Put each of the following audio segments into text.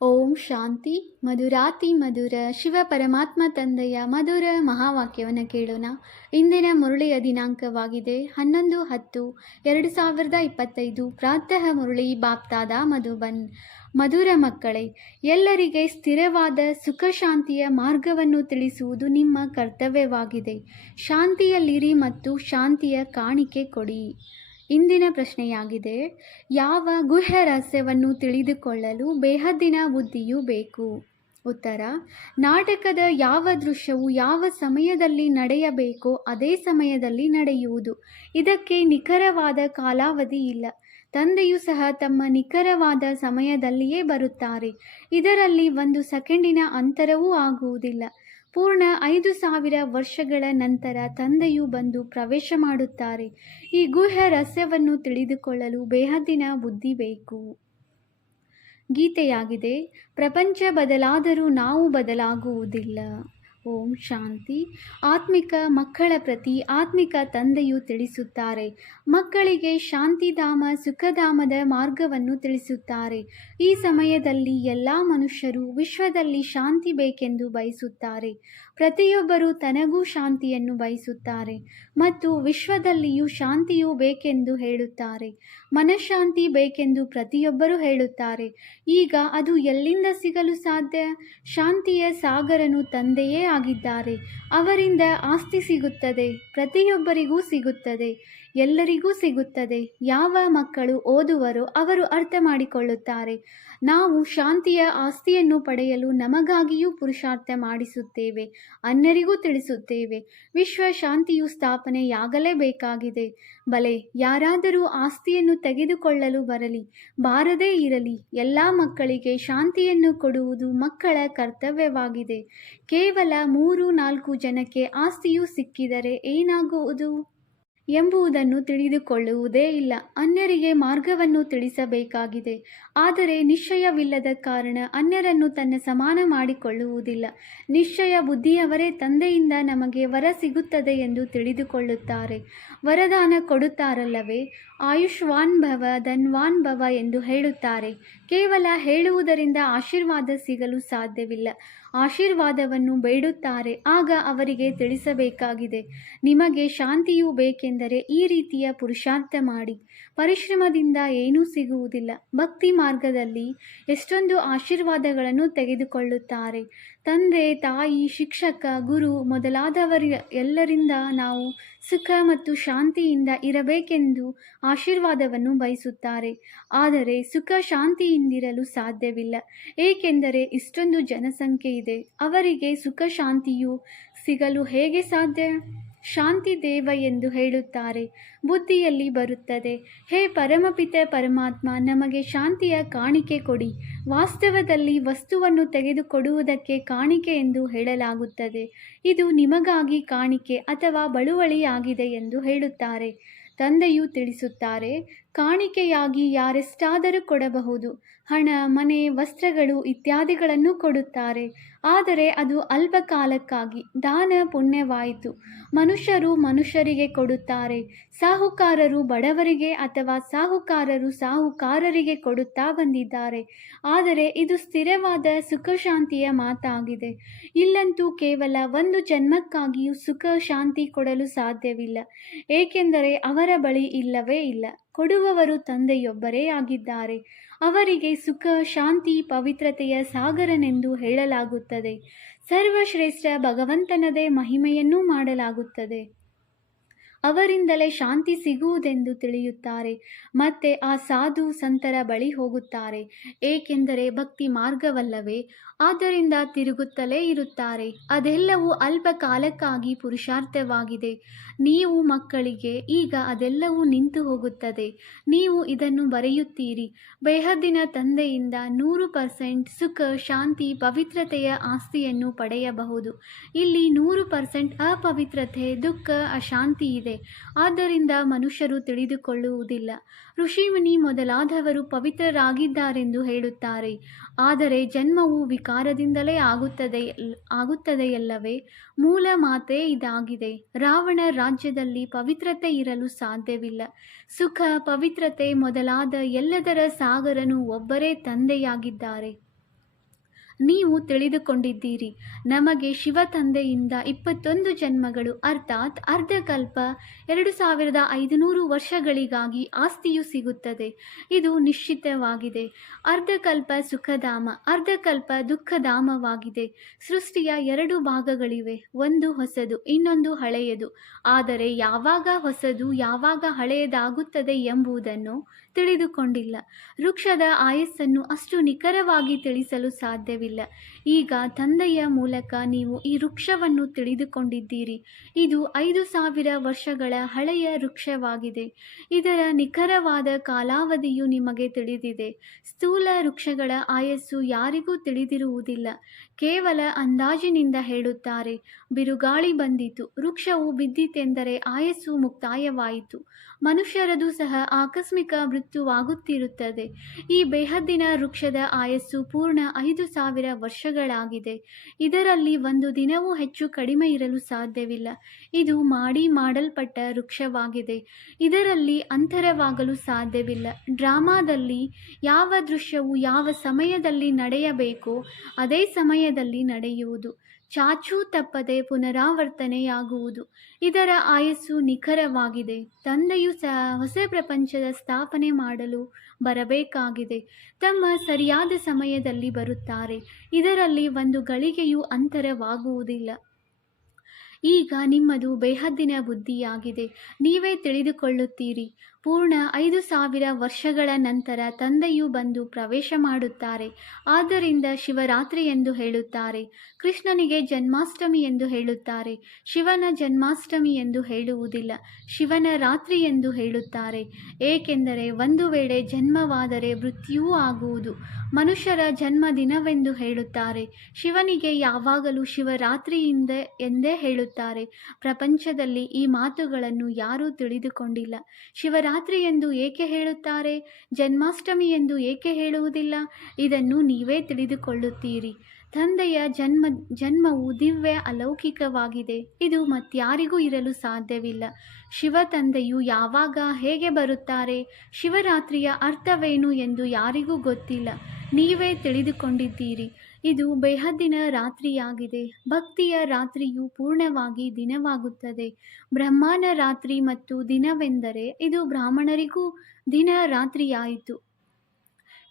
ಓಂ ಶಾಂತಿ. ಮಧುರಾತಿ ಮಧುರ ಶಿವ ಪರಮಾತ್ಮ ತಂದೆಯ ಮಧುರ ಮಹಾವಾಕ್ಯವನ್ನು ಕೇಳೋಣ. ಇಂದಿನ ಮುರಳಿಯ ದಿನಾಂಕವಾಗಿದೆ 11-10-2025. ಪ್ರಾತಃ ಮುರಳಿ ಬಾಪ್ತಾದ ಮಧುಬನ್. ಮಧುರ ಮಕ್ಕಳೇ, ಎಲ್ಲರಿಗೆ ಸ್ಥಿರವಾದ ಸುಖ ಶಾಂತಿಯ ಮಾರ್ಗವನ್ನು ತಿಳಿಸುವುದು ನಿಮ್ಮ ಕರ್ತವ್ಯವಾಗಿದೆ. ಶಾಂತಿಯಲ್ಲಿರಿ ಮತ್ತು ಶಾಂತಿಯ ಕಾಣಿಕೆ ಕೊಡಿ. ಇಂದಿನ ಪ್ರಶ್ನೆಯಾಗಿದೆ, ಯಾವ ಗುಹ್ಯ ರಹಸ್ಯವನ್ನು ತಿಳಿದುಕೊಳ್ಳಲು ಬೇಹದ್ದಿನ ಬುದ್ಧಿಯೂ ಬೇಕು? ಉತ್ತರ: ನಾಟಕದ ಯಾವ ದೃಶ್ಯವು ಯಾವ ಸಮಯದಲ್ಲಿ ನಡೆಯಬೇಕೋ ಅದೇ ಸಮಯದಲ್ಲಿ ನಡೆಯುವುದು. ಇದಕ್ಕೆ ನಿಖರವಾದ ಕಾಲಾವಧಿ ಇಲ್ಲ. ತಂದೆಯೂ ಸಹ ತಮ್ಮ ನಿಖರವಾದ ಸಮಯದಲ್ಲಿಯೇ ಬರುತ್ತಾರೆ. ಇದರಲ್ಲಿ 1 ಸೆಕೆಂಡಿನ ಅಂತರವೂ ಆಗುವುದಿಲ್ಲ. ಪೂರ್ಣ 5,000 ವರ್ಷಗಳ ನಂತರ ತಂದೆಯು ಬಂದು ಪ್ರವೇಶ ಮಾಡುತ್ತಾರೆ. ಈ ಗುಹ್ಯ ರಹಸ್ಯವನ್ನು ತಿಳಿದುಕೊಳ್ಳಲು ಬೇಹದ್ದಿನ ಬುದ್ಧಿ ಬೇಕು. ಗೀತೆಯಾಗಿದೆ. ಪ್ರಪಂಚ ಬದಲಾದರೂ ನಾವು ಬದಲಾಗುವುದಿಲ್ಲ. ಓಂ ಶಾಂತಿ. ಆತ್ಮಿಕ ಮಕ್ಕಳ ಪ್ರತಿ ಆತ್ಮಿಕ ತಂದೆಯು ತಿಳಿಸುತ್ತಾರೆ. ಮಕ್ಕಳಿಗೆ ಶಾಂತಿಧಾಮ ಸುಖಧಾಮದ ಮಾರ್ಗವನ್ನು ತಿಳಿಸುತ್ತಾರೆ. ಈ ಸಮಯದಲ್ಲಿ ಎಲ್ಲ ಮನುಷ್ಯರು ವಿಶ್ವದಲ್ಲಿ ಶಾಂತಿ ಬೇಕೆಂದು ಬಯಸುತ್ತಾರೆ. ಪ್ರತಿಯೊಬ್ಬರೂ ತನಗೂ ಶಾಂತಿಯನ್ನು ಬಯಸುತ್ತಾರೆ ಮತ್ತು ವಿಶ್ವದಲ್ಲಿಯೂ ಶಾಂತಿಯೂ ಬೇಕೆಂದು ಹೇಳುತ್ತಾರೆ. ಮನಃಶಾಂತಿ ಬೇಕೆಂದು ಪ್ರತಿಯೊಬ್ಬರೂ ಹೇಳುತ್ತಾರೆ. ಈಗ ಅದು ಎಲ್ಲಿಂದ ಸಿಗಲು ಸಾಧ್ಯ? ಶಾಂತಿಯ ಸಾಗರನು ತಂದೆಯೇ ಆಗಿದ್ದಾರೆ. ಅವರಿಂದ ಆಸ್ತಿ ಸಿಗುತ್ತದೆ, ಪ್ರತಿಯೊಬ್ಬರಿಗೂ ಸಿಗುತ್ತದೆ, ಎಲ್ಲರಿಗೂ ಸಿಗುತ್ತದೆ. ಯಾವ ಮಕ್ಕಳು ಓದುವರೋ ಅವರು ಅರ್ಥ ಮಾಡಿಕೊಳ್ಳುತ್ತಾರೆ. ನಾವು ಶಾಂತಿಯ ಆಸ್ತಿಯನ್ನು ಪಡೆಯಲು ನಮಗಾಗಿಯೂ ಪುರುಷಾರ್ಥ ಮಾಡಿಸುತ್ತೇವೆ, ಅನ್ಯರಿಗೂ ತಿಳಿಸುತ್ತೇವೆ. ವಿಶ್ವ ಶಾಂತಿಯು ಸ್ಥಾಪನೆಯಾಗಲೇಬೇಕಾಗಿದೆ. ಬಲೆ, ಯಾರಾದರೂ ಆಸ್ತಿಯನ್ನು ತೆಗೆದುಕೊಳ್ಳಲು ಬರಲಿ, ಬಾರದೇ ಇರಲಿ, ಎಲ್ಲ ಮಕ್ಕಳಿಗೆ ಶಾಂತಿಯನ್ನು ಕೊಡುವುದು ಮಕ್ಕಳ ಕರ್ತವ್ಯವಾಗಿದೆ. ಕೇವಲ 3-4 ಜನಕ್ಕೆ ಆಸ್ತಿಯು ಸಿಕ್ಕಿದರೆ ಏನಾಗುವುದು ಎಂಬುದನ್ನು ತಿಳಿದುಕೊಳ್ಳುವುದೇ ಇಲ್ಲ. ಅನ್ಯರಿಗೆ ಮಾರ್ಗವನ್ನು ತಿಳಿಸಬೇಕಾಗಿದೆ. ಆದರೆ ನಿಶ್ಚಯವಿಲ್ಲದ ಕಾರಣ ಅನ್ಯರನ್ನು ತನ್ನ ಸಮಾನ ಮಾಡಿಕೊಳ್ಳುವುದಿಲ್ಲ. ನಿಶ್ಚಯ ಬುದ್ಧಿಯವರೇ ತಂದೆಯಿಂದ ನಮಗೆ ವರ ಸಿಗುತ್ತದೆ ಎಂದು ತಿಳಿದುಕೊಳ್ಳುತ್ತಾರೆ. ವರದಾನ ಕೊಡುತ್ತಾರಲ್ಲವೇ, ಆಯುಷ್ವಾನ್ ಭವ ಧನ್ವಾನ್ ಭವ ಎಂದು ಹೇಳುತ್ತಾರೆ. ಕೇವಲ ಹೇಳುವುದರಿಂದ ಆಶೀರ್ವಾದ ಸಿಗಲು ಸಾಧ್ಯವಿಲ್ಲ. ಆಶೀರ್ವಾದವನ್ನು ಬೇಡುತ್ತಾರೆ. ಆಗ ಅವರಿಗೆ ತಿಳಿಸಬೇಕಾಗಿದೆ, ನಿಮಗೆ ಶಾಂತಿಯೂ ಬೇಕೆಂದರೆ ಈ ರೀತಿಯ ಪುರುಷಾರ್ಥ ಮಾಡಿ. ಪರಿಶ್ರಮದಿಂದ ಏನೂ ಸಿಗುವುದಿಲ್ಲ. ಭಕ್ತಿ ಮಾರ್ಗದಲ್ಲಿ ಎಷ್ಟೊಂದು ಆಶೀರ್ವಾದಗಳನ್ನು ತೆಗೆದುಕೊಳ್ಳುತ್ತಾರೆ. ತಂದೆ, ತಾಯಿ, ಶಿಕ್ಷಕ, ಗುರು ಮೊದಲಾದವರ ಎಲ್ಲರಿಂದ ನಾವು ಸುಖ ಮತ್ತು ಶಾಂತಿಯಿಂದ ಇರಬೇಕೆಂದು ಆಶೀರ್ವಾದವನ್ನು ಬಯಸುತ್ತಾರೆ. ಆದರೆ ಸುಖ ಶಾಂತಿಯಿಂದಿರಲು ಸಾಧ್ಯವಿಲ್ಲ, ಏಕೆಂದರೆ ಇಷ್ಟೊಂದು ಜನಸಂಖ್ಯೆ ಇದೆ. ಅವರಿಗೆ ಸುಖ ಶಾಂತಿಯು ಸಿಗಲು ಹೇಗೆ ಸಾಧ್ಯ? ಶಾಂತಿ ದೇವ ಎಂದು ಹೇಳುತ್ತಾರೆ. ಬುದ್ಧಿಯಲ್ಲಿ ಬರುತ್ತದೆ, ಹೇ ಪರಮಪಿತ ಪರಮಾತ್ಮ, ನಮಗೆ ಶಾಂತಿಯ ಕಾಣಿಕೆ ಕೊಡಿ. ವಾಸ್ತವದಲ್ಲಿ ವಸ್ತುವನ್ನು ತೆಗೆದುಕೊಡುವುದಕ್ಕೆ ಕಾಣಿಕೆ ಎಂದು ಹೇಳಲಾಗುತ್ತದೆ. ಇದು ನಿಮಗಾಗಿ ಕಾಣಿಕೆ ಅಥವಾ ಬಳುವಳಿಯಾಗಿದೆ ಎಂದು ಹೇಳುತ್ತಾರೆ. ತಂದೆಯು ತಿಳಿಸುತ್ತಾರೆ, ಕಾಣಿಕೆಯಾಗಿ ಯಾರೆಷ್ಟಾದರೂ ಕೊಡಬಹುದು. ಹಣ, ಮನೆ, ವಸ್ತ್ರಗಳು ಇತ್ಯಾದಿಗಳನ್ನು ಕೊಡುತ್ತಾರೆ. ಆದರೆ ಅದು ಅಲ್ಪ ಕಾಲಕ್ಕಾಗಿ. ದಾನ ಪುಣ್ಯವಾಯಿತು. ಮನುಷ್ಯರು ಮನುಷ್ಯರಿಗೆ ಕೊಡುತ್ತಾರೆ. ಸಾಹುಕಾರರು ಬಡವರಿಗೆ ಅಥವಾ ಸಾಹುಕಾರರು ಸಾಹುಕಾರರಿಗೆ ಕೊಡುತ್ತಾ ಬಂದಿದ್ದಾರೆ. ಆದರೆ ಇದು ಸ್ಥಿರವಾದ ಸುಖ ಶಾಂತಿಯ ಮಾತಾಗಿದೆ. ಇಲ್ಲಂತೂ ಕೇವಲ 1 ಜನ್ಮಕ್ಕಾಗಿಯೂ ಸುಖ ಶಾಂತಿ ಕೊಡಲು ಸಾಧ್ಯವಿಲ್ಲ, ಏಕೆಂದರೆ ಅವರ ಬಳಿ ಇಲ್ಲವೇ ಇಲ್ಲ. ಕೊಡುವವರು ತಂದೆಯೊಬ್ಬರೇ ಆಗಿದ್ದಾರೆ. ಅವರಿಗೆ ಸುಖ ಶಾಂತಿ ಪವಿತ್ರತೆಯ ಸಾಗರನೆಂದು ಹೇಳಲಾಗುತ್ತದೆ. ಸರ್ವಶ್ರೇಷ್ಠ ಭಗವಂತನದೇ ಮಹಿಮೆಯನ್ನೂ ಮಾಡಲಾಗುತ್ತದೆ. ಅವರಿಂದಲೇ ಶಾಂತಿ ಸಿಗುವುದೆಂದು ತಿಳಿಯುತ್ತಾರೆ. ಮತ್ತೆ ಆ ಸಾಧು ಸಂತರ ಬಳಿ ಹೋಗುತ್ತಾರೆ, ಏಕೆಂದರೆ ಭಕ್ತಿ ಮಾರ್ಗವಲ್ಲವೇ. ಆದ್ದರಿಂದ ತಿರುಗುತ್ತಲೇ ಇರುತ್ತಾರೆ. ಅದೆಲ್ಲವೂ ಅಲ್ಪ ಕಾಲಕ್ಕಾಗಿ ಪುರುಷಾರ್ಥವಾಗಿದೆ. ನೀವು ಮಕ್ಕಳಿಗೆ ಈಗ ಅದೆಲ್ಲವೂ ನಿಂತು ಹೋಗುತ್ತದೆ. ನೀವು ಇದನ್ನು ಬರೆಯುತ್ತೀರಿ. ಬೇಹದ್ದಿನ ತಂದೆಯಿಂದ 100% ಸುಖ ಶಾಂತಿ ಪವಿತ್ರತೆಯ ಆಸ್ತಿಯನ್ನು ಪಡೆಯಬಹುದು. ಇಲ್ಲಿ 100% ಅಪವಿತ್ರತೆ, ದುಃಖ, ಅಶಾಂತಿ ಇದೆ. ಆದ್ದರಿಂದ ಮನುಷ್ಯರು ತಿಳಿದುಕೊಳ್ಳುವುದಿಲ್ಲ. ಋಷಿಮುನಿ ಮೊದಲಾದವರು ಪವಿತ್ರರಾಗಿದ್ದಾರೆಂದು ಹೇಳುತ್ತಾರೆ. ಆದರೆ ಜನ್ಮವು ವಿಕಾರದಿಂದಲೇ ಆಗುತ್ತದೆಯಲ್ಲವೇ? ಮೂಲ ಮಾತೇ ಇದಾಗಿದೆ. ರಾವಣ ರಾಜ್ಯದಲ್ಲಿ ಪವಿತ್ರತೆ ಇರಲು ಸಾಧ್ಯವಿಲ್ಲ. ಸುಖ, ಪವಿತ್ರತೆ ಮೊದಲಾದ ಎಲ್ಲದರ ಸಾಗರನು ಒಬ್ಬರೇ ತಂದೆಯಾಗಿದ್ದಾರೆ. ನೀವು ತಿಳಿದುಕೊಂಡಿದ್ದೀರಿ. ನಮಗೆ ಶಿವ ತಂದೆಯಿಂದ 21 ಜನ್ಮಗಳು ಅರ್ಥಾತ್ ಅರ್ಧಕಲ್ಪ 2500 ವರ್ಷಗಳಿಗಾಗಿ ಆಸ್ತಿಯು ಸಿಗುತ್ತದೆ. ಇದು ನಿಶ್ಚಿತವಾಗಿದೆ. ಅರ್ಧಕಲ್ಪ ಸುಖಧಾಮ, ಅರ್ಧಕಲ್ಪ ದುಃಖಧಾಮವಾಗಿದೆ. ಸೃಷ್ಟಿಯ 2 ಭಾಗಗಳಿವೆ, ಒಂದು ಹೊಸದು, ಇನ್ನೊಂದು ಹಳೆಯದು. ಆದರೆ ಯಾವಾಗ ಹೊಸದು ಯಾವಾಗ ಹಳೆಯದಾಗುತ್ತದೆ ಎಂಬುದನ್ನು ತಿಳಿದುಕೊಂಡಿಲ್ಲ. ವೃಕ್ಷದ ಆಯಸ್ಸನ್ನು ಅಷ್ಟು ನಿಖರವಾಗಿ ತಿಳಿಸಲು ಸಾಧ್ಯವಿಲ್ಲ. ಈಗ ತಂದೆಯ ಮೂಲಕ ನೀವು ಈ ವೃಕ್ಷವನ್ನು ತಿಳಿದುಕೊಂಡಿದ್ದೀರಿ. ಇದು 5000 ವರ್ಷಗಳ ಹಳೆಯ ವೃಕ್ಷವಾಗಿದೆ. ಇದರ ನಿಖರವಾದ ಕಾಲಾವಧಿಯು ನಿಮಗೆ ತಿಳಿದಿದೆ. ಸ್ಥೂಲ ವೃಕ್ಷಗಳ ಆಯಸ್ಸು ಯಾರಿಗೂ ತಿಳಿದಿರುವುದಿಲ್ಲ. ಕೇವಲ ಅಂದಾಜಿನಿಂದ ಹೇಳುತ್ತಾರೆ. ಬಿರುಗಾಳಿ ಬಂದಿತು, ವೃಕ್ಷವು ಬಿದ್ದಿತೆಂದರೆ ಆಯಸ್ಸು ಮುಕ್ತಾಯವಾಯಿತು. ಮನುಷ್ಯರದು ಸಹ ಆಕಸ್ಮಿಕ ಮೃತ್ಯುವಾಗುತ್ತಿರುತ್ತದೆ. ಈ ಬೇಹದ್ದಿನ ವೃಕ್ಷದ ಆಯಸ್ಸು ಪೂರ್ಣ 5000 ವರ್ಷಗಳಾಗಿದೆ. ಇದರಲ್ಲಿ ಒಂದು ದಿನವೂ ಹೆಚ್ಚು ಕಡಿಮೆ ಇರಲು ಸಾಧ್ಯವಿಲ್ಲ. ಇದು ಮಾಡಲ್ಪಟ್ಟ ವೃಕ್ಷವಾಗಿದೆ. ಇದರಲ್ಲಿ ಅಂತರವಾಗಲು ಸಾಧ್ಯವಿಲ್ಲ. ಡ್ರಾಮಾದಲ್ಲಿ ಯಾವ ದೃಶ್ಯವು ಯಾವ ಸಮಯದಲ್ಲಿ ನಡೆಯಬೇಕೋ ಅದೇ ಸಮಯದಲ್ಲಿ ನಡೆಯುವುದು. ಚಾಚೂ ತಪ್ಪದೆ ಪುನರಾವರ್ತನೆಯಾಗುವುದು. ಇದರ ಆಯಸ್ಸು ನಿಖರವಾಗಿದೆ. ತಂದೆಯು ಸಹ ಹೊಸ ಪ್ರಪಂಚದ ಸ್ಥಾಪನೆ ಮಾಡಲು ಬರಬೇಕಾಗಿದೆ. ತಮ್ಮ ಸರಿಯಾದ ಸಮಯದಲ್ಲಿ ಬರುತ್ತಾರೆ. ಇದರಲ್ಲಿ ಒಂದು ಗಳಿಗೆಯೂ ಅಂತರವಾಗುವುದಿಲ್ಲ. ಈಗ ನಿಮ್ಮದು ಬೇಹದ್ದಿನ ಬುದ್ಧಿಯಾಗಿದೆ. ನೀವೇ ತಿಳಿದುಕೊಳ್ಳುತ್ತೀರಿ. ಪೂರ್ಣ 5000 ವರ್ಷಗಳ ನಂತರ ತಂದೆಯು ಬಂದು ಪ್ರವೇಶ ಮಾಡುತ್ತಾರೆ. ಆದ್ದರಿಂದ ಶಿವರಾತ್ರಿ ಎಂದು ಹೇಳುತ್ತಾರೆ. ಕೃಷ್ಣನಿಗೆ ಜನ್ಮಾಷ್ಟಮಿ ಎಂದು ಹೇಳುತ್ತಾರೆ. ಶಿವನ ಜನ್ಮಾಷ್ಟಮಿ ಎಂದು ಹೇಳುವುದಿಲ್ಲ. ಶಿವನ ರಾತ್ರಿ ಎಂದು ಹೇಳುತ್ತಾರೆ. ಏಕೆಂದರೆ ಒಂದು ವೇಳೆ ಜನ್ಮವಾದರೆ ಮೃತ್ಯುವೂ ಆಗುವುದು. ಮನುಷ್ಯರ ಜನ್ಮದಿನವೆಂದು ಹೇಳುತ್ತಾರೆ. ಶಿವನಿಗೆ ಯಾವಾಗಲೂ ಶಿವರಾತ್ರಿಯಿಂದ ಎಂದೇ ಹೇಳುತ್ತಾರೆ. ಪ್ರಪಂಚದಲ್ಲಿ ಈ ಮಾತುಗಳನ್ನು ಯಾರೂ ತಿಳಿದುಕೊಂಡಿಲ್ಲ. ಶಿವರಾತ್ರಿ ಎಂದು ಏಕೆ ಹೇಳುತ್ತಾರೆ? ಜನ್ಮಾಷ್ಟಮಿ ಎಂದು ಏಕೆ ಹೇಳುವುದಿಲ್ಲ? ಇದನ್ನು ನೀವೇ ತಿಳಿದುಕೊಳ್ಳುತ್ತೀರಿ. ತಂದೆಯ ಜನ್ಮವು ದಿವ್ಯ ಅಲೌಕಿಕವಾಗಿದೆ. ಇದು ಮತ್ಯಾರಿಗೂ ಇರಲು ಸಾಧ್ಯವಿಲ್ಲ. ಶಿವ ತಂದೆಯು ಯಾವಾಗ ಹೇಗೆ ಬರುತ್ತಾರೆ, ಶಿವರಾತ್ರಿಯ ಅರ್ಥವೇನು ಎಂದು ಯಾರಿಗೂ ಗೊತ್ತಿಲ್ಲ. ನೀವೇ ತಿಳಿದುಕೊಂಡಿದ್ದೀರಿ. ಇದು ಬೇಹದ್ದಿನ ರಾತ್ರಿಯಾಗಿದೆ. ಭಕ್ತಿಯ ರಾತ್ರಿಯು ಪೂರ್ಣವಾಗಿ ದಿನವಾಗುತ್ತದೆ. ಬ್ರಹ್ಮನ ರಾತ್ರಿ ಮತ್ತು ದಿನವೆಂದರೆ ಇದು ಬ್ರಾಹ್ಮಣರಿಗೂ ದಿನ ರಾತ್ರಿಯಾಯಿತು.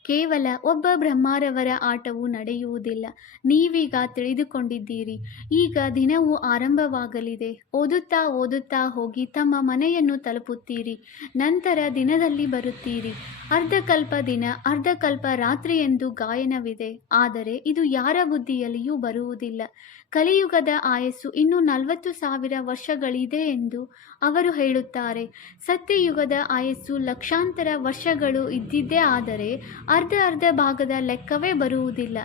ಕೇವಲ ಒಬ್ಬ ಬ್ರಹ್ಮರವರ ಆಟವು ನಡೆಯುವುದಿಲ್ಲ. ನೀವೀಗ ತಿಳಿದುಕೊಂಡಿದ್ದೀರಿ. ಈಗ ದಿನವು ಆರಂಭವಾಗಲಿದೆ. ಓದುತ್ತಾ ಓದುತ್ತಾ ಹೋಗಿ ತಮ್ಮ ಮನೆಯನ್ನು ತಲುಪುತ್ತೀರಿ. ನಂತರ ದಿನದಲ್ಲಿ ಬರುತ್ತೀರಿ. ಅರ್ಧಕಲ್ಪ ದಿನ, ಅರ್ಧಕಲ್ಪ ರಾತ್ರಿ ಎಂದು ಗಾಯನವಿದೆ. ಆದರೆ ಇದು ಯಾರ ಬುದ್ಧಿಯಲ್ಲಿಯೂ ಬರುವುದಿಲ್ಲ. ಕಲಿಯುಗದ ಆಯಸ್ಸು ಇನ್ನೂ 40,000 ವರ್ಷಗಳಿದೆ ಎಂದು ಅವರು ಹೇಳುತ್ತಾರೆ. ಸತ್ಯಯುಗದ ಆಯಸ್ಸು ಲಕ್ಷಾಂತರ ವರ್ಷಗಳು ಇದ್ದಿದ್ದೇ ಆದರೆ ಅರ್ಧ ಭಾಗದ ಲೆಕ್ಕವೇ ಬರುವುದಿಲ್ಲ.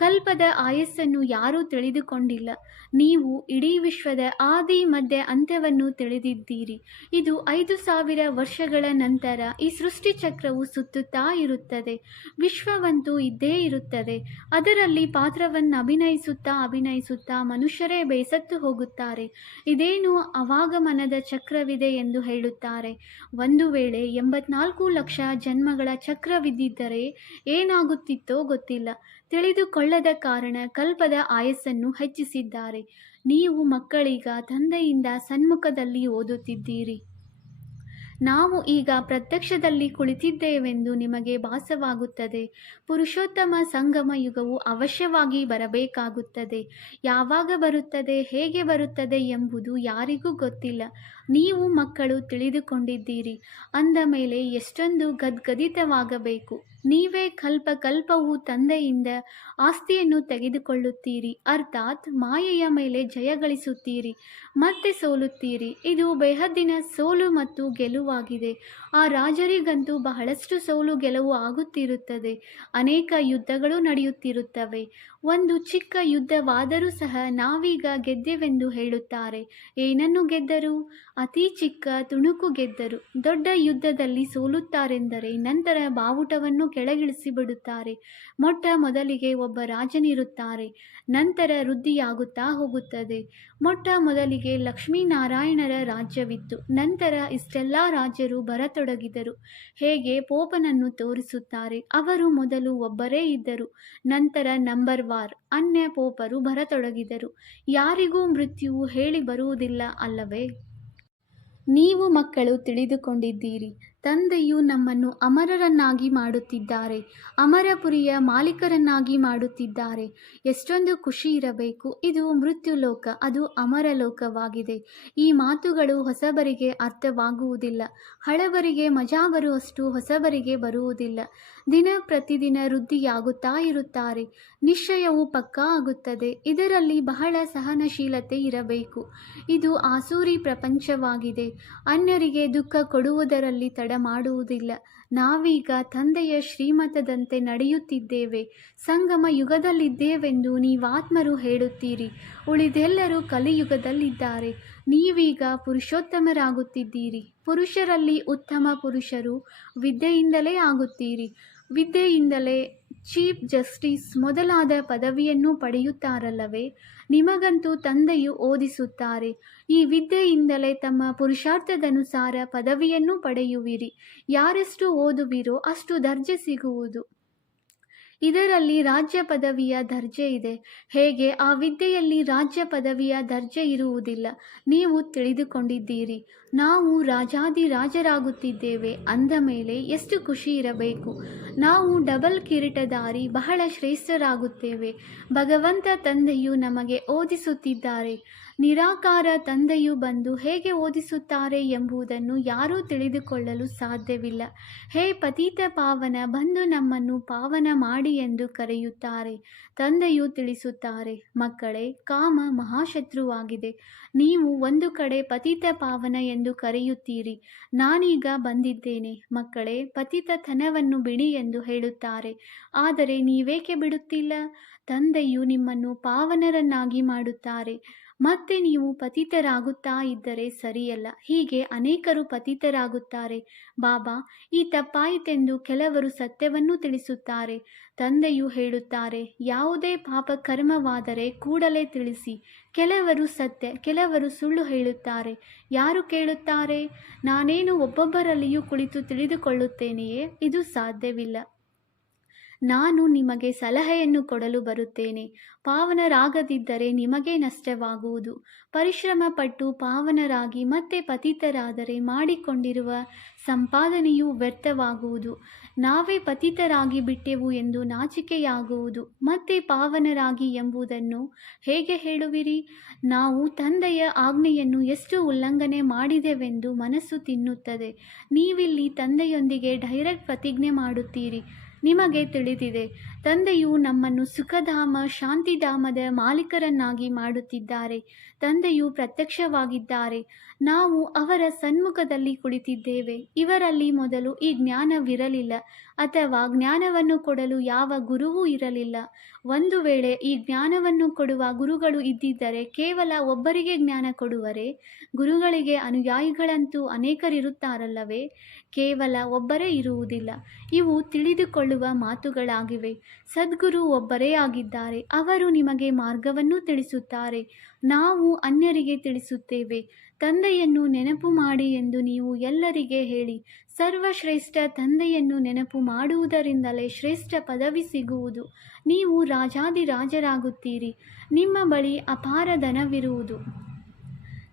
ಕಲ್ಪದ ಆಯಸ್ಸನ್ನು ಯಾರೂ ತಿಳಿದುಕೊಂಡಿಲ್ಲ. ನೀವು ಇಡೀ ವಿಶ್ವದ ಆದಿ ಮಧ್ಯ ಅಂತ್ಯವನ್ನು ತಿಳಿದಿದ್ದೀರಿ. ಇದು 5000 ವರ್ಷಗಳ ನಂತರ ಈ ಸೃಷ್ಟಿ ಚಕ್ರವು ಸುತ್ತುತ್ತಾ ಇರುತ್ತದೆ. ವಿಶ್ವವಂತೂ ಇದ್ದೇ ಇರುತ್ತದೆ. ಅದರಲ್ಲಿ ಪಾತ್ರವನ್ನು ಅಭಿನಯಿಸುತ್ತಾ ಮನುಷ್ಯರೇ ಬೇಸತ್ತು ಹೋಗುತ್ತಾರೆ. ಇದೇನು ಅವಾಗಮನದ ಚಕ್ರವಿದೆ ಎಂದು ಹೇಳುತ್ತಾರೆ. ಒಂದು ವೇಳೆ 84 ಲಕ್ಷ ಜನ್ಮಗಳ ಚಕ್ರವಿದ್ದಿದ್ದರೆ ಏನಾಗುತ್ತಿತ್ತೋ ಗೊತ್ತಿಲ್ಲ. ತಿಳಿದುಕೊಳ್ಳದ ಕಾರಣ ಕಲ್ಪದ ಆಯಸ್ಸನ್ನು ಹೆಚ್ಚಿಸಿದ್ದಾರೆ. ನೀವು ಮಕ್ಕಳೀಗ ತಂದೆಯಿಂದ ಸನ್ಮುಖದಲ್ಲಿ ಓದುತ್ತಿದ್ದೀರಿ. ನಾವು ಈಗ ಪ್ರತ್ಯಕ್ಷದಲ್ಲಿ ಕುಳಿತಿದ್ದೇವೆಂದು ನಿಮಗೆ ಭಾಸವಾಗುತ್ತದೆ. ಪುರುಷೋತ್ತಮ ಸಂಗಮ ಯುಗವು ಅವಶ್ಯವಾಗಿ ಬರಬೇಕಾಗುತ್ತದೆ. ಯಾವಾಗ ಬರುತ್ತದೆ, ಹೇಗೆ ಬರುತ್ತದೆ ಎಂಬುದು ಯಾರಿಗೂ ಗೊತ್ತಿಲ್ಲ. ನೀವು ಮಕ್ಕಳು ತಿಳಿದುಕೊಂಡಿದ್ದೀರಿ. ಅಂದ ಮೇಲೆ ಎಷ್ಟೊಂದು ಗದ್ಗದಿತವಾಗಬೇಕು. ನೀವೇ ಕಲ್ಪವು ತಂದೆಯಿಂದ ಆಸ್ತಿಯನ್ನು ತೆಗೆದುಕೊಳ್ಳುತ್ತೀರಿ, ಅರ್ಥಾತ್ ಮಾಯೆಯ ಮೇಲೆ ಜಯಗಳಿಸುತ್ತೀರಿ, ಮತ್ತೆ ಸೋಲುತ್ತೀರಿ. ಇದು ಬೇಹದ್ದಿನ ಸೋಲು ಮತ್ತು ಗೆಲುವಾಗಿದೆ. ಆ ರಾಜರಿಗಂತೂ ಬಹಳಷ್ಟು ಸೋಲು ಗೆಲುವು ಆಗುತ್ತಿರುತ್ತದೆ. ಅನೇಕ ಯುದ್ಧಗಳು ನಡೆಯುತ್ತಿರುತ್ತವೆ. ಒಂದು ಚಿಕ್ಕ ಯುದ್ಧವಾದರೂ ಸಹ ನಾವೀಗ ಗೆದ್ದೆವೆಂದು ಹೇಳುತ್ತಾರೆ. ಏನನ್ನು ಗೆದ್ದರು? ಅತಿ ಚಿಕ್ಕ ತುಣುಕು ಗೆದ್ದರು. ದೊಡ್ಡ ಯುದ್ಧದಲ್ಲಿ ಸೋಲುತ್ತಾರೆಂದರೆ ನಂತರ ಬಾವುಟವನ್ನು ಕೆಳಗಿಳಿಸಿ ಬಿಡುತ್ತಾರೆ. ಮೊಟ್ಟ ಮೊದಲಿಗೆ ಒಬ್ಬ ರಾಜನಿರುತ್ತಾರೆ, ನಂತರ ವೃದ್ಧಿಯಾಗುತ್ತಾ ಹೋಗುತ್ತದೆ. ಮೊಟ್ಟ ಮೊದಲಿಗೆ ಲಕ್ಷ್ಮೀನಾರಾಯಣರ ರಾಜ್ಯವಿತ್ತು, ನಂತರ ಇಷ್ಟೆಲ್ಲ ರಾಜ್ಯರು ಬರತೊಡಗಿದರು. ಹೇಗೆ ಪೋಪನನ್ನು ತೋರಿಸುತ್ತಾರೆ. ಅವರು ಮೊದಲು ಒಬ್ಬರೇ ಇದ್ದರು, ನಂತರ ನಂಬರ್ ವಾರ್ ಅನ್ಯ ಪೋಪರು ಬರತೊಡಗಿದರು. ಯಾರಿಗೂ ಮೃತ್ಯುವು ಹೇಳಿ ಬರುವುದಿಲ್ಲ ಅಲ್ಲವೇ? ನೀವು ಮಕ್ಕಳು ತಿಳಿದುಕೊಂಡಿದ್ದೀರಿ, ತಂದೆಯು ನಮ್ಮನ್ನು ಅಮರರನ್ನಾಗಿ ಮಾಡುತ್ತಿದ್ದಾರೆ, ಅಮರಪುರಿಯ ಮಾಲೀಕರನ್ನಾಗಿ ಮಾಡುತ್ತಿದ್ದಾರೆ. ಎಷ್ಟೊಂದು ಖುಷಿ ಇರಬೇಕು. ಇದು ಮೃತ್ಯುಲೋಕ, ಅದು ಅಮರ ಲೋಕವಾಗಿದೆ. ಈ ಮಾತುಗಳು ಹೊಸಬರಿಗೆ ಅರ್ಥವಾಗುವುದಿಲ್ಲ, ಹಳಬರಿಗೆ ಮಜಾ ಬರುವಷ್ಟು ಹೊಸಬರಿಗೆ ಬರುವುದಿಲ್ಲ. ದಿನ ಪ್ರತಿದಿನ ವೃದ್ಧಿಯಾಗುತ್ತಾ ಇರುತ್ತಾರೆ. ನಿಶ್ಚಯವು ಪಕ್ಕಾ ಆಗುತ್ತದೆ. ಇದರಲ್ಲಿ ಬಹಳ ಸಹನಶೀಲತೆ ಇರಬೇಕು. ಇದು ಆಸೂರಿ ಪ್ರಪಂಚವಾಗಿದೆ. ಅನ್ಯರಿಗೆ ದುಃಖ ಕೊಡುವುದರಲ್ಲಿ ತಡ ಮಾಡುವುದಿಲ್ಲ. ನಾವೀಗ ತಂದೆಯ ಶ್ರೀಮತದಂತೆ ನಡೆಯುತ್ತಿದ್ದೇವೆ. ಸಂಗಮ ಯುಗದಲ್ಲಿದ್ದೇವೆಂದು ನೀವಾತ್ಮರು ಹೇಳುತ್ತೀರಿ. ಉಳಿದೆಲ್ಲರೂ ಕಲಿಯುಗದಲ್ಲಿದ್ದಾರೆ. ನೀವೀಗ ಪುರುಷೋತ್ತಮರಾಗುತ್ತಿದ್ದೀರಿ. ಪುರುಷರಲ್ಲಿ ಉತ್ತಮ ಪುರುಷರು ವಿದ್ಯೆಯಿಂದಲೇ ಆಗುತ್ತೀರಿ. ವಿದ್ಯೆಯಿಂದಲೇ ಚೀಫ್ ಜಸ್ಟಿಸ್ ಮೊದಲಾದ ಪದವಿಯನ್ನು ಪಡೆಯುತ್ತಾರಲ್ಲವೇ? ನಿಮಗಂತೂ ತಂದೆಯು ಓದಿಸುತ್ತಾರೆ. ಈ ವಿದ್ಯೆಯಿಂದಲೇ ತಮ್ಮ ಪುರುಷಾರ್ಥದನುಸಾರ ಪದವಿಯನ್ನು ಪಡೆಯುವಿರಿ. ಯಾರೆಷ್ಟು ಓದುವಿರೋ ಅಷ್ಟು ದರ್ಜೆ ಸಿಗುವುದು. ಇದರಲ್ಲಿ ರಾಜ್ಯ ಪದವಿಯ ದರ್ಜೆ ಇದೆ. ಹೇಗೆ ಆ ವಿದ್ಯೆಯಲ್ಲಿ ರಾಜ್ಯ ಪದವಿಯ ದರ್ಜೆ ಇರುವುದಿಲ್ಲ. ನೀವು ತಿಳಿದುಕೊಂಡಿದ್ದೀರಿ. ನಾವು ರಾಜಾದಿರಾಜರಾಗುತ್ತಿದ್ದೇವೆ ಅಂದ ಮೇಲೆ ಎಷ್ಟು ಖುಷಿ ಇರಬೇಕು. ನಾವು ಡಬಲ್ ಕಿರೀಟಧಾರಿ, ಬಹಳ ಶ್ರೇಷ್ಠರಾಗುತ್ತೇವೆ. ಭಗವಂತ ತಂದೆಯು ನಮಗೆ ಓದಿಸುತ್ತಿದ್ದಾರೆ. ನಿರಾಕಾರ ತಂದೆಯು ಬಂದು ಹೇಗೆ ಓದಿಸುತ್ತಾರೆ ಎಂಬುದನ್ನು ಯಾರೂ ತಿಳಿದುಕೊಳ್ಳಲು ಸಾಧ್ಯವಿಲ್ಲ. ಹೇ ಪತಿತ ಪಾವನ, ಬಂದು ನಮ್ಮನ್ನು ಪಾವನ ಮಾಡಿ ಎಂದು ಕರೆಯುತ್ತಾರೆ. ತಂದೆಯು ತಿಳಿಸುತ್ತಾರೆ, ಮಕ್ಕಳೇ, ಕಾಮ ಮಹಾಶತ್ರುವಾಗಿದೆ. ನೀವು ಒಂದು ಕಡೆ ಪತಿತ ಪಾವನ ಎಂದು ಕರೆಯುತ್ತೀರಿ. ನಾನೀಗ ಬಂದಿದ್ದೇನೆ ಮಕ್ಕಳೇ, ಪತಿತತನವನ್ನು ಬಿಡಿ ಎಂದು ಹೇಳುತ್ತಾರೆ. ಆದರೆ ನೀವೇಕೆ ಬಿಡುತ್ತಿಲ್ಲ? ತಂದೆಯು ನಿಮ್ಮನ್ನು ಪಾವನರನ್ನಾಗಿ ಮಾಡುತ್ತಾರೆ. ಮತ್ತೆ ನೀವು ಪತಿತರಾಗುತ್ತಾ ಇದ್ದರೆ ಸರಿಯಲ್ಲ. ಹೀಗೆ ಅನೇಕರು ಪತಿತರಾಗುತ್ತಾರೆ. ಬಾಬಾ, ಈ ತಪ್ಪಾಯಿತೆಂದು ಕೆಲವರು ಸತ್ಯವನ್ನು ತಿಳಿಸುತ್ತಾರೆ. ತಂದೆಯು ಹೇಳುತ್ತಾರೆ, ಯಾವುದೇ ಪಾಪ ಕರ್ಮವಾದರೆ ಕೂಡಲೇ ತಿಳಿಸಿ. ಕೆಲವರು ಸತ್ಯ, ಕೆಲವರು ಸುಳ್ಳು ಹೇಳುತ್ತಾರೆ. ಯಾರು ಕೇಳುತ್ತಾರೆ? ನಾನೇನು ಒಬ್ಬೊಬ್ಬರಲ್ಲಿಯೂ ಕುಳಿತು ತಿಳಿದುಕೊಳ್ಳುತ್ತೇನೆಯೇ? ಇದು ಸಾಧ್ಯವಿಲ್ಲ. ನಾನು ನಿಮಗೆ ಸಲಹೆಯನ್ನು ಕೊಡಲು ಬರುತ್ತೇನೆ. ಪಾವನರಾಗದಿದ್ದರೆ ನಿಮಗೆ ನಷ್ಟವಾಗುವುದು. ಪರಿಶ್ರಮ ಪಟ್ಟು ಪಾವನರಾಗಿ ಮತ್ತೆ ಪತಿತರಾದರೆ ಮಾಡಿಕೊಂಡಿರುವ ಸಂಪಾದನೆಯು ವ್ಯರ್ಥವಾಗುವುದು. ನಾವೇ ಪತಿತರಾಗಿ ಬಿಟ್ಟೆವು ಎಂದು ನಾಚಿಕೆಯಾಗುವುದು. ಮತ್ತೆ ಪಾವನರಾಗಿ ಎಂಬುದನ್ನು ಹೇಗೆ ಹೇಳುವಿರಿ? ನಾವು ತಂದೆಯ ಆಜ್ಞೆಯನ್ನು ಎಷ್ಟು ಉಲ್ಲಂಘನೆ ಮಾಡಿದೆವೆಂದು ಮನಸ್ಸು ತಿನ್ನುತ್ತದೆ. ನೀವಿಲ್ಲಿ ತಂದೆಯೊಂದಿಗೆ ಡೈರೆಕ್ಟ್ ಪ್ರತಿಜ್ಞೆ ಮಾಡುತ್ತೀರಿ. ನಿಮಗೆ ತಿಳಿದಿದೆ, ತಂದೆಯು ನಮ್ಮನ್ನು ಸುಖಧಾಮ, ಶಾಂತಿಧಾಮದ ಮಾಲೀಕರನ್ನಾಗಿ ಮಾಡುತ್ತಿದ್ದಾರೆ. ತಂದೆಯು ಪ್ರತ್ಯಕ್ಷವಾಗಿದ್ದಾರೆ. ನಾವು ಅವರ ಸನ್ಮುಖದಲ್ಲಿ ಕುಳಿತಿದ್ದೇವೆ. ಇವರಲ್ಲಿ ಮೊದಲು ಈ ಜ್ಞಾನವಿರಲಿಲ್ಲ, ಅಥವಾ ಜ್ಞಾನವನ್ನು ಕೊಡಲು ಯಾವ ಗುರುವೂ ಇರಲಿಲ್ಲ. ಒಂದು ವೇಳೆ ಈ ಜ್ಞಾನವನ್ನು ಕೊಡುವ ಗುರುಗಳು ಇದ್ದಿದ್ದರೆ ಕೇವಲ ಒಬ್ಬರಿಗೆ ಜ್ಞಾನ ಕೊಡುವರೆ? ಗುರುಗಳಿಗೆ ಅನುಯಾಯಿಗಳಂತೂ ಅನೇಕರಿರುತ್ತಾರಲ್ಲವೇ? ಕೇವಲ ಒಬ್ಬರೇ ಇರುವುದಿಲ್ಲ. ಇವು ತಿಳಿದುಕೊಳ್ಳುವ ಮಾತುಗಳಾಗಿವೆ. ಸದ್ಗುರು ಒಬ್ಬರೇ ಆಗಿದ್ದಾರೆ. ಅವರು ನಿಮಗೆ ಮಾರ್ಗವನ್ನು ತಿಳಿಸುತ್ತಾರೆ. ನಾವು ಅನ್ಯರಿಗೆ ತಿಳಿಸುತ್ತೇವೆ. ತಂದೆಯನ್ನು ನೆನಪು ಮಾಡಿ ಎಂದು ನೀವು ಎಲ್ಲರಿಗೆ ಹೇಳಿ. ಸರ್ವಶ್ರೇಷ್ಠ ತಂದೆಯನ್ನು ನೆನಪು ಮಾಡುವುದರಿಂದಲೇ ಶ್ರೇಷ್ಠ ಪದವಿ ಸಿಗುವುದು. ನೀವು ರಾಜಾದಿರಾಜರಾಗುತ್ತೀರಿ. ನಿಮ್ಮ ಬಳಿ ಅಪಾರ ಧನವಿರುವುದು.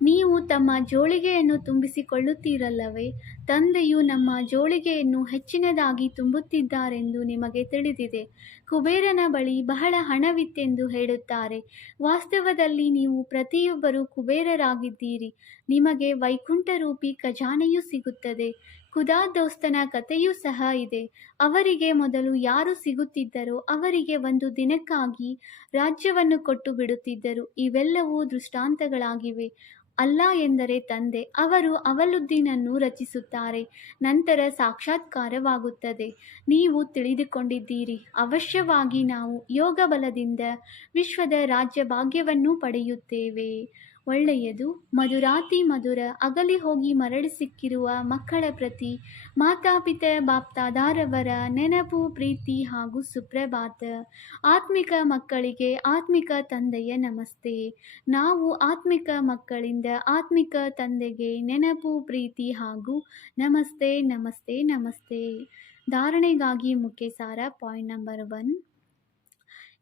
ನೀವು ತಮ್ಮ ಜೋಳಿಗೆಯನ್ನು ತುಂಬಿಸಿಕೊಳ್ಳುತ್ತೀರಲ್ಲವೇ? ತಂದೆಯು ನಮ್ಮ ಜೋಳಿಗೆಯನ್ನು ಹೆಚ್ಚಿನದಾಗಿ ತುಂಬುತ್ತಿದ್ದಾರೆಂದು ನಿಮಗೆ ತಿಳಿದಿದೆ. ಕುಬೇರನ ಬಳಿ ಬಹಳ ಹಣವಿತ್ತೆಂದು ಹೇಳುತ್ತಾರೆ. ವಾಸ್ತವದಲ್ಲಿ ನೀವು ಪ್ರತಿಯೊಬ್ಬರೂ ಕುಬೇರರಾಗಿದ್ದೀರಿ. ನಿಮಗೆ ವೈಕುಂಠರೂಪಿ ಖಜಾನೆಯೂ ಸಿಗುತ್ತದೆ. ಖುದಾದೋಸ್ತನ ಕಥೆಯೂ ಸಹ ಇದೆ. ಅವರಿಗೆ ಮೊದಲು ಯಾರು ಸಿಗುತ್ತಿದ್ದರೋ ಅವರಿಗೆ ಒಂದು ದಿನಕ್ಕಾಗಿ ರಾಜ್ಯವನ್ನು ಕೊಟ್ಟು ಬಿಡುತ್ತಿದ್ದರು. ಇವೆಲ್ಲವೂ ದೃಷ್ಟಾಂತಗಳಾಗಿವೆ. ಅಲ್ಲಾ ಎಂದರೆ ತಂದೆ. ಅವರು ಅವಲುದ್ದೀನನ್ನು ರಚಿಸುತ್ತಾರೆ, ನಂತರ ಸಾಕ್ಷಾತ್ಕಾರವಾಗುತ್ತದೆ. ನೀವು ತಿಳಿದುಕೊಂಡಿದ್ದೀರಿ. ಅವಶ್ಯವಾಗಿ ನಾವು ಯೋಗ ಬಲದಿಂದ ವಿಶ್ವದ ರಾಜ್ಯ ಭಾಗ್ಯವನ್ನು ಪಡೆಯುತ್ತೇವೆ. ಒಳ್ಳೆಯದು. ಮಧುರಾತಿ ಮಧುರ ಅಗಲಿ ಹೋಗಿ ಮರಳಿ ಸಿಕ್ಕಿರುವ ಮಕ್ಕಳ ಪ್ರತಿ ಮಾತಾಪಿತ ಬಾಪ್ತಾದಾರವರ ನೆನಪು, ಪ್ರೀತಿ ಹಾಗೂ ಸುಪ್ರಭಾತ. ಆತ್ಮಿಕ ಮಕ್ಕಳಿಗೆ ಆತ್ಮಿಕ ತಂದೆಯ ನಮಸ್ತೆ. ನಾವು ಆತ್ಮಿಕ ಮಕ್ಕಳಿಂದ ಆತ್ಮಿಕ ತಂದೆಗೆ ನೆನಪು, ಪ್ರೀತಿ ಹಾಗೂ ನಮಸ್ತೆ ನಮಸ್ತೆ ನಮಸ್ತೆ. ಧಾರಣೆಗಾಗಿ ಮುಖ್ಯ ಸಾರ. Point number 1.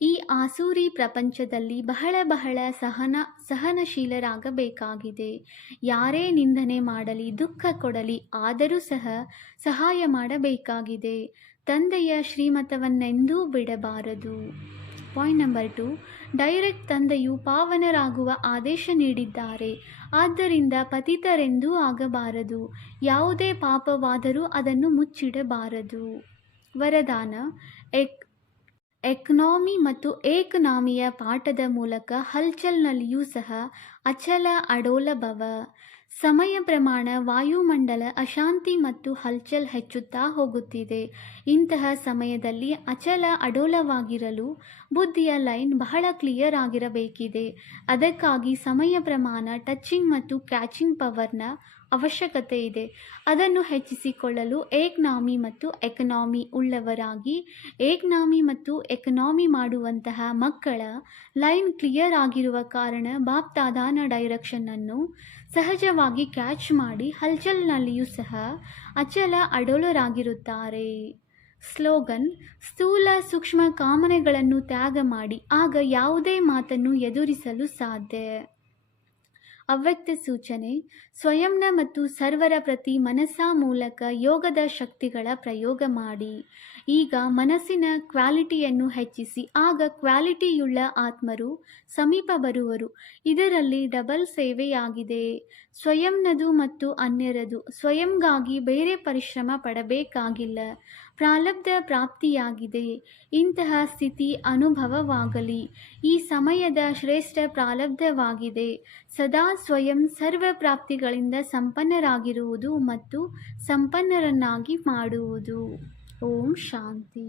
ಈ ಆಸೂರಿ ಪ್ರಪಂಚದಲ್ಲಿ ಬಹಳ ಸಹನಶೀಲರಾಗಬೇಕಾಗಿದೆ. ಯಾರೇ ನಿಂದನೆ ಮಾಡಲಿ, ದುಃಖ ಕೊಡಲಿ, ಆದರೂ ಸಹ ಸಹಾಯ ಮಾಡಬೇಕಾಗಿದೆ. ತಂದೆಯ ಶ್ರೀಮತವನ್ನೆಂದೂ ಬಿಡಬಾರದು. Point number 2. ಡೈರೆಕ್ಟ್ ತಂದೆಯು ಪಾವನರಾಗುವ ಆದೇಶ ನೀಡಿದ್ದಾರೆ. ಆದ್ದರಿಂದ ಪತಿತರೆಂದೂ ಆಗಬಾರದು. ಯಾವುದೇ ಪಾಪವಾದರೂ ಅದನ್ನು ಮುಚ್ಚಿಡಬಾರದು. ವರದಾನ. ಎಕನಾಮಿ ಮತ್ತು ಏಕನಾಮಿಯ ಪಾಠದ ಮೂಲಕ ಹಲ್ಚಲ್ನಲ್ಲಿಯೂ ಸಹ ಅಚಲ ಅಡೋಲ ಭವ. ಸಮಯ ಪ್ರಮಾಣ ವಾಯುಮಂಡಲ ಅಶಾಂತಿ ಮತ್ತು ಹಲ್ಚಲ್ ಹೆಚ್ಚುತ್ತಾ ಹೋಗುತ್ತಿದೆ. ಇಂತಹ ಸಮಯದಲ್ಲಿ ಅಚಲ ಅಡೋಲವಾಗಿರಲು ಬುದ್ಧಿಯ ಲೈನ್ ಬಹಳ ಕ್ಲಿಯರ್ ಆಗಿರಬೇಕಿದೆ. ಅದಕ್ಕಾಗಿ ಸಮಯ ಪ್ರಮಾಣ, ಟಚಿಂಗ್ ಮತ್ತು ಕ್ಯಾಚಿಂಗ್ ಪವರ್ನ ಅವಶ್ಯಕತೆ ಇದೆ. ಅದನ್ನು ಹೆಚ್ಚಿಸಿಕೊಳ್ಳಲು ಏಕನಾಮಿ ಮತ್ತು ಎಕನಾಮಿ ಉಳ್ಳವರಾಗಿ, ಏಕನಾಮಿ ಮತ್ತು ಎಕನಾಮಿ ಮಾಡುವಂತಹ ಮಕ್ಕಳ ಲೈನ್ ಕ್ಲಿಯರ್ ಆಗಿರುವ ಕಾರಣ ಬಾಪ್ತಾದಾನ ಡೈರೆಕ್ಷನ್ನನ್ನು ಸಹಜವಾಗಿ ಕ್ಯಾಚ್ ಮಾಡಿ ಹಲ್ಚಲ್ನಲ್ಲಿಯೂ ಸಹ ಅಚಲ ಅಡೋಲರಾಗಿರುತ್ತಾರೆ. ಸ್ಲೋಗನ್. ಸ್ಥೂಲ ಸೂಕ್ಷ್ಮ ಕಾಮನೆಗಳನ್ನು ತ್ಯಾಗ ಮಾಡಿ, ಆಗ ಯಾವುದೇ ಮಾತನ್ನು ಎದುರಿಸಲು ಸಾಧ್ಯ. ಅವ್ಯಕ್ತ ಸೂಚನೆ. ಸ್ವಯಂನ ಮತ್ತು ಸರ್ವರ ಪ್ರತಿ ಮನಸ್ಸ ಮೂಲಕ ಯೋಗದ ಶಕ್ತಿಗಳ ಪ್ರಯೋಗ ಮಾಡಿ. ಈಗ ಮನಸ್ಸಿನ ಕ್ವಾಲಿಟಿಯನ್ನು ಹೆಚ್ಚಿಸಿ, ಆಗ ಕ್ವಾಲಿಟಿಯುಳ್ಳ ಆತ್ಮರು ಸಮೀಪ ಬರುವರು. ಇದರಲ್ಲಿ ಡಬಲ್ ಸೇವೆಯಾಗಿದೆ. ಸ್ವಯಂನದು ಮತ್ತು ಅನ್ಯರದು. ಸ್ವಯಂಗಾಗಿ ಬೇರೆ ಪರಿಶ್ರಮ ಪಡಬೇಕಾಗಿಲ್ಲ. ಪ್ರಾರಬ್ಧ ಪ್ರಾಪ್ತಿಯಾಗಿದೆ. ಇಂತಹ ಸ್ಥಿತಿ ಅನುಭವವಾಗಲಿ. ಈ ಸಮಯದ ಶ್ರೇಷ್ಠ ಪ್ರಾರಬ್ಧವಾಗಿದೆ. ಸದಾ ಸ್ವಯಂ ಸರ್ವ ಪ್ರಾಪ್ತಿಗಳಿಂದ ಸಂಪನ್ನರಾಗಿರುವುದು ಮತ್ತು ಸಂಪನ್ನರನ್ನಾಗಿ ಮಾಡುವುದು. ಓಂ ಶಾಂತಿ.